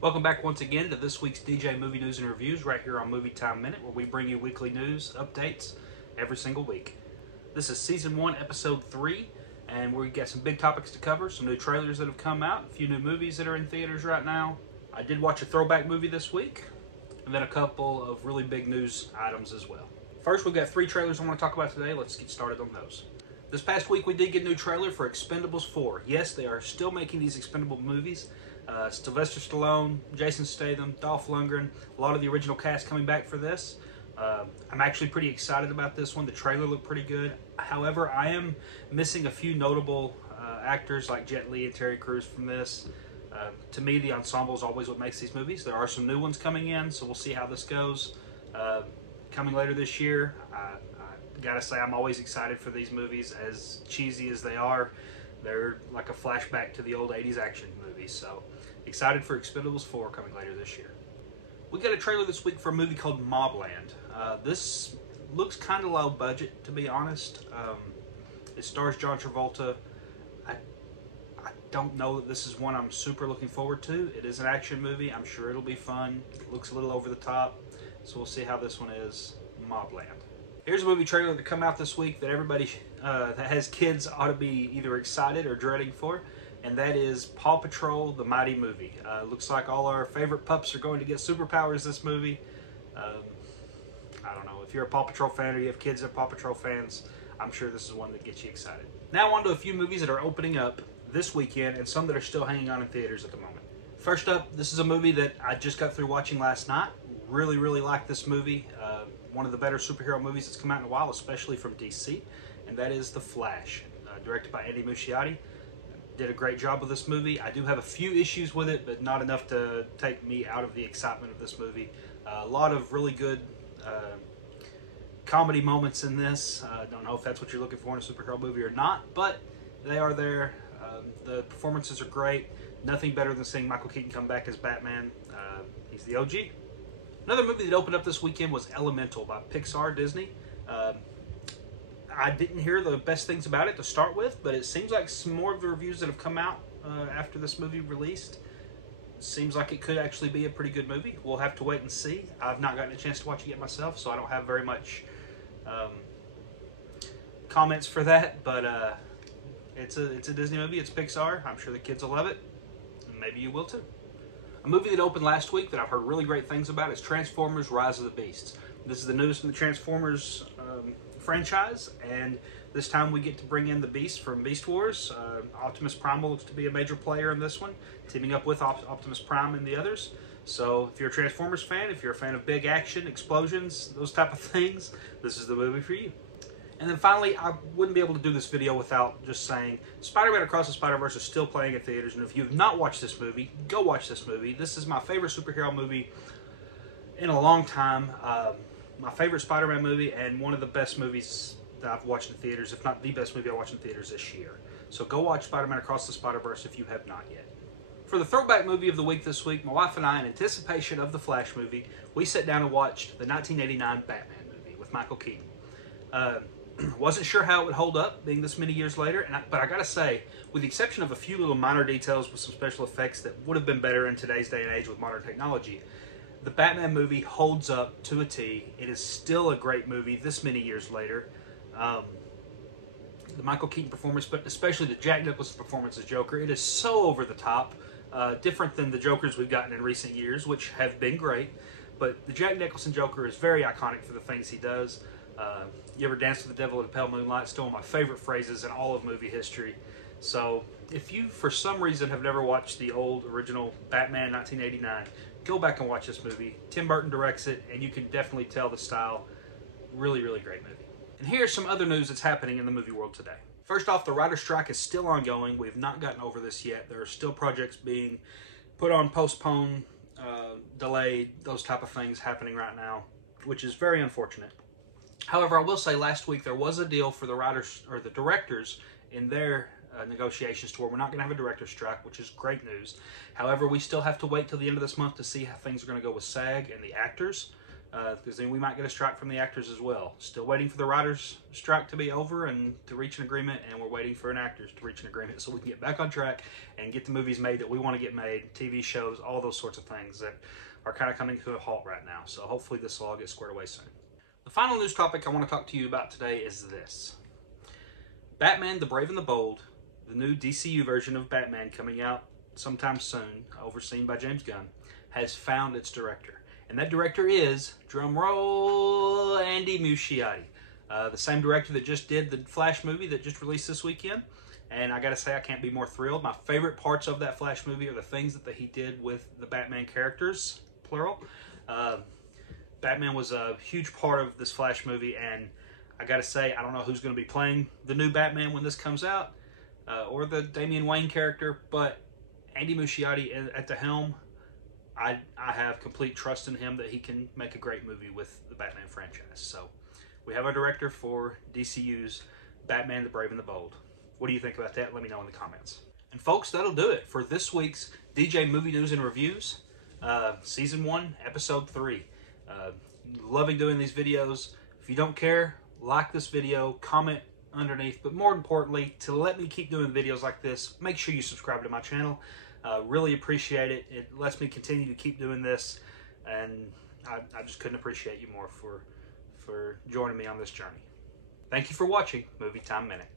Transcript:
Welcome back once again to this week's DJ Movie News and Reviews right here on Movie Time Minute, where we bring you weekly news updates every single week. This is Season 1, Episode 3, and we got some big topics to cover, some new trailers that have come out, a few new movies that are in theaters right now. I did watch a throwback movie this week, and then a couple of really big news items as well. First, we've got 3 trailers I want to talk about today. Let's get started on those. This past week, we did get a new trailer for Expendables 4. Yes, they are still making these Expendable movies. Sylvester Stallone, Jason Statham, Dolph Lundgren, a lot of the original cast coming back for this. I'm actually pretty excited about this one. The trailer looked pretty good. However, I am missing a few notable actors like Jet Li and Terry Crews from this. To me, the ensemble is always what makes these movies. There are some new ones coming in, so we'll see how this goes. Coming later this year, I gotta say I'm always excited for these movies. As cheesy as they are, they're like a flashback to the old 80s action movies. So excited for Expendables 4 coming later this year. We got a trailer this week for a movie called Mobland. This looks kind of low budget, to be honest. It stars John Travolta. I don't know that this is one I'm super looking forward to. It is an action movie. I'm sure it'll be fun. It looks a little over the top. So we'll see how this one is. Mobland. Here's a movie trailer that come out this week that everybody that has kids ought to be either excited or dreading for, and that is Paw Patrol: The Mighty Movie. Looks like all our favorite pups are going to get superpowers this movie. I don't know, if you're a Paw Patrol fan or you have kids that are Paw Patrol fans, I'm sure this is one that gets you excited. Now on to a few movies that are opening up this weekend and some that are still hanging on in theaters at the moment. First up, this is a movie that I just got through watching last night. Really like this movie. One of the better superhero movies that's come out in a while, especially from DC, and that is The Flash, directed by Andy Muschietti. Did a great job with this movie. I do have a few issues with it, but not enough to take me out of the excitement of this movie. A lot of really good comedy moments in this. Don't know if that's what you're looking for in a superhero movie or not, but they are there. The performances are great. Nothing better than seeing Michael Keaton come back as Batman. He's the OG. Another movie that opened up this weekend was Elemental by Pixar Disney. I didn't hear the best things about it to start with, but it seems like some more of the reviews that have come out after this movie released seems like it could actually be a pretty good movie. We'll have to wait and see. I've not gotten a chance to watch it yet myself, so I don't have very much comments for that, but it's a Disney movie. It's Pixar. I'm sure the kids will love it, and maybe you will too. A movie that opened last week that I've heard really great things about is Transformers: Rise of the Beasts. This is the newest from the Transformers franchise, and this time we get to bring in the Beast from Beast Wars. Optimus Prime looks to be a major player in this one, teaming up with Optimus Prime and the others. So if you're a Transformers fan, if you're a fan of big action, explosions, those type of things, this is the movie for you. And then finally, I wouldn't be able to do this video without just saying Spider-Man Across the Spider-Verse is still playing in theaters, and if you've not watched this movie, go watch this movie. This is my favorite superhero movie in a long time. My favorite Spider-Man movie, and one of the best movies that I've watched in theaters, if not the best movie I watched in theaters this year. So go watch Spider-Man Across the Spider-Verse if you have not yet. For the throwback movie of the week this week, my wife and I, in anticipation of the Flash movie, we sat down and watched the 1989 Batman movie with Michael Keaton. Wasn't sure how it would hold up being this many years later, but I gotta say, with the exception of a few little minor details with some special effects that would have been better in today's day and age with modern technology, the Batman movie holds up to a T. It is still a great movie this many years later. The Michael Keaton performance, but especially the Jack Nicholson performance as Joker, it is so over the top, different than the Jokers we've gotten in recent years, which have been great, but the Jack Nicholson Joker is very iconic for the things he does. You ever dance with the devil in a pale moonlight? Still one of my favorite phrases in all of movie history. So if you, for some reason, have never watched the old original Batman 1989, go back and watch this movie. Tim Burton directs it, and you can definitely tell the style. Really great movie. And here's some other news that's happening in the movie world today. First off, the writer's strike is still ongoing. We've not gotten over this yet. There are still projects being put on, postponed, delayed, those type of things happening right now, which is very unfortunate. However, I will say last week there was a deal for the writers or the directors in their negotiations to where we're not going to have a director's strike, which is great news. However, we still have to wait till the end of this month to see how things are going to go with SAG and the actors. because then we might get a strike from the actors as well. Still waiting for the writers' strike to be over and to reach an agreement, and we're waiting for an actors to reach an agreement so we can get back on track and get the movies made that we want to get made, TV shows, all those sorts of things that are kind of coming to a halt right now. So hopefully this will all get squared away soon. The final news topic I want to talk to you about today is this. Batman the Brave and the Bold, the new DCU version of Batman coming out sometime soon, overseen by James Gunn, has found its director. And that director is, drumroll, Andy Muschietti. The same director that just did the Flash movie that just released this weekend. And I gotta say, I can't be more thrilled. My favorite parts of that Flash movie are the things that he did with the Batman characters, plural. Batman was a huge part of this Flash movie, and I gotta say, I don't know who's gonna be playing the new Batman when this comes out, or the Damian Wayne character, but Andy Muschietti at the helm, I have complete trust in him that he can make a great movie with the Batman franchise. So we have our director for DCU's Batman the Brave and the Bold. What do you think about that? Let me know in the comments. And folks, that'll do it for this week's DJ Movie News and Reviews, Season 1, Episode 3. Loving doing these videos. If you don't care, like this video, comment underneath, but more importantly, to let me keep doing videos like this, make sure you subscribe to my channel. Really appreciate it. It lets me continue to keep doing this, and I just couldn't appreciate you more for joining me on this journey. Thank you for watching Movie Time Minute.